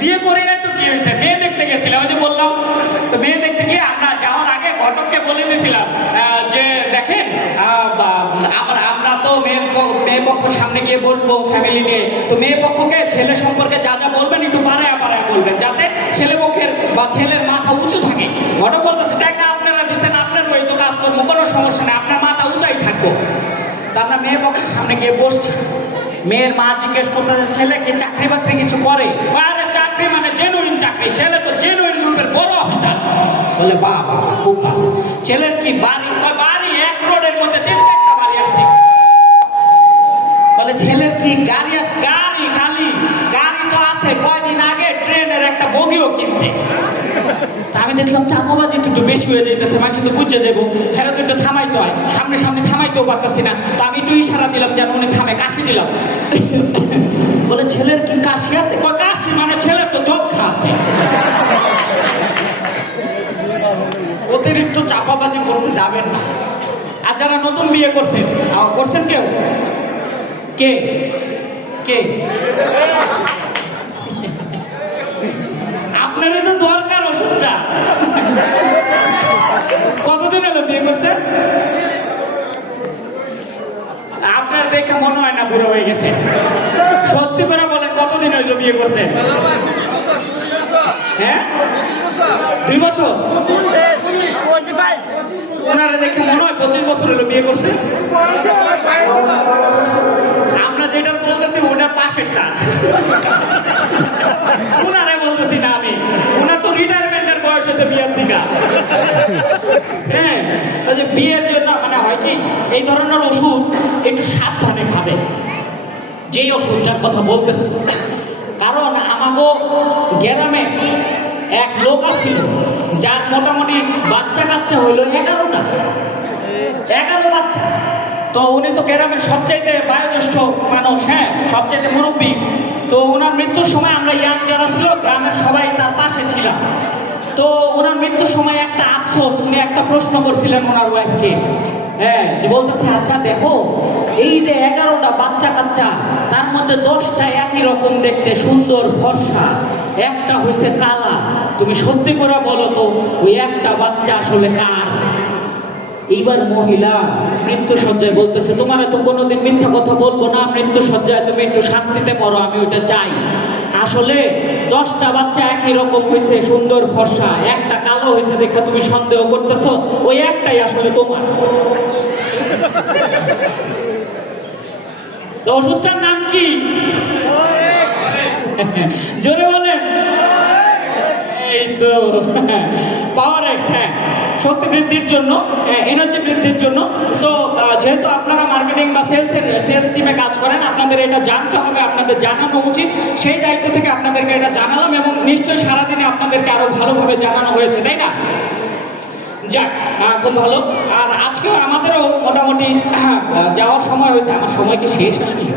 বিয়ে করি নাই তো কি হয়েছে? মেয়ে দেখতে গেছিলাম, ওই যে বললাম, তো মেয়ে দেখতে গিয়ে আমরা যাওয়ার আগে ঘটককে বলে দিয়েছিলাম যে দেখেন আমার, আমরা তো মেয়ে মেয়ে পক্ষের সামনে গিয়ে বসবো ফ্যামিলি নিয়ে। তো মেয়ে পক্ষকে ছেলে সম্পর্কে যা যা বলবেন একটু পাড়ায় পাড়ায় বলবেন, যাতে ছেলে পক্ষের বা ছেলের মাথা উঁচু থাকে। ঘটক বলতেছে, দেখা, আপনারা দিচ্ছেন আপনার ওই তো কাজকর্ম, কোনো সমস্যা নেই, আপনার মেয়ে পক্ষের সামনে গিয়ে বসছি। মেয়ের মা জিজ্ঞেস করতেছে ছেলে কি চাকরি বাকরি কিছু করে? চাকরি মানে জেনুইন চাকরি। ছেলে তো জেনুইন গ্রুপের বড় অফিসার বলে বাহ, খুব ভালো। ছেলের কি বাড়ি? বাড়ি এক রোডের মধ্যে তিন চারটা বাড়ি আছে। বলে ছেলের কি গাড়ি গাড়ি খালি। গাড়ি তো আছে। কয়দিন আগে ট্রেনের একটা বগিও কিনছে। আমি দেখলাম চাপাবাজি একটু বেশি হয়ে যাইতেছে মানুষ তো বুঝে যাব হ্যাঁ তো একটু থামাইতে হয়, সামনে সামনে থামাইতেও পারতেছি না। তো আমি একটু ইশারা দিলাম যেন উনি থামে, কাশি দিলাম। বলে, ছেলের কি কাশি আছে? কাশি মানে ছেলের তো অতিরিক্ত চাপাবাজি করতে যাবেন না। আর যারা নতুন বিয়ে করছেন করছেন কেউ? কে? কে? আপনারই তো দরকার ওষুধটা কতদিন হলো বিয়ে করছে আপনার দেখে মনে হয় না বুড়ো হয়ে গেছে। সত্যি করে বলেন, কতদিন হইল বিয়ে করছে হ্যাঁ? দুই বছর? ওনারা দেখে মনে হয় পঁচিশ বছর হলো বিয়ে করছে। আমরা যেটা বলতেছি ওটার পাশেরটা। উনারে বলতেছি না আমি। উনার তো রিটায়ারমেন্টের বয়স হয়েছে বিয়ের থেকে হ্যাঁ যে বিয়ের জন্য মানে হয় কি এই ধরনের ওষুধ একটু সাবধানে খাবেন। যেই ওষুধটার কথা বলতেছি। কারণ আমাগো গ্রামে এক লোক আছিল যার মোটামুটি বাচ্চা কাচ্চা হইল এগারোটা। এগারো বাচ্চা। তো উনি তো গ্রামের সবচাইতে বয়োজ্যেষ্ঠ মানুষ হ্যাঁ সবচাইতে মুরব্বী। তো ওনার মৃত্যুর সময় আমরা ইয়াং যারা ছিল, গ্রামের সবাই তার পাশে ছিলাম। তো ওনার মৃত্যুর সময় একটা আফসোস, উনি একটা প্রশ্ন করছিলেন ওনার ওয়াইফকে হ্যাঁ বলতেছে? আচ্ছা দেখো, এই যে এগারোটা বাচ্চা কাচ্চা, তার মধ্যে দশটা একই রকম দেখতে সুন্দর, ফর্সা। একটা হয়েছে কালা। তুমি সত্যি করে বলো তো, ওই একটা বাচ্চা আসলে কার? এইবার মহিলা মৃত্যু সজ্জায় বলতেছে, তোমার তো কোনোদিন মিথ্যা কথা বলব না মৃত্যু সজ্জায় তুমি একটু শান্তিতে মরো, আমি ওইটা চাই। আসলে দশটা বাচ্চা একই রকম হয়েছে সুন্দর ফর্সা। একটা কালো হয়েছে দেখে তুমি সন্দেহ করতেছো, ওই একটাই আসলে তোমার। ওষুধটার নাম কি? জোরে বলেন। এই তো, পাওয়ার এক্স হ্যাঁ। শক্তি বৃদ্ধির জন্য এনার্জি বৃদ্ধির জন্য। সো যেহেতু আপনারা মার্কেটিং বা সেলসের, সেলস টিমে কাজ করেন, আপনাদের এটা জানতে হবে, আপনাদের জানানো উচিত। সেই দায়িত্ব থেকে আপনাদেরকে এটা জানালাম এবং নিশ্চয়ই সারাদিনে আপনাদেরকে আরও ভালোভাবে জানানো হয়েছে, তাই না? যাক খুব ভালো। আর আজকেও আমাদেরও মোটামুটি যাওয়ার সময় হয়েছে। আমার সময় কি শেষ আসলে?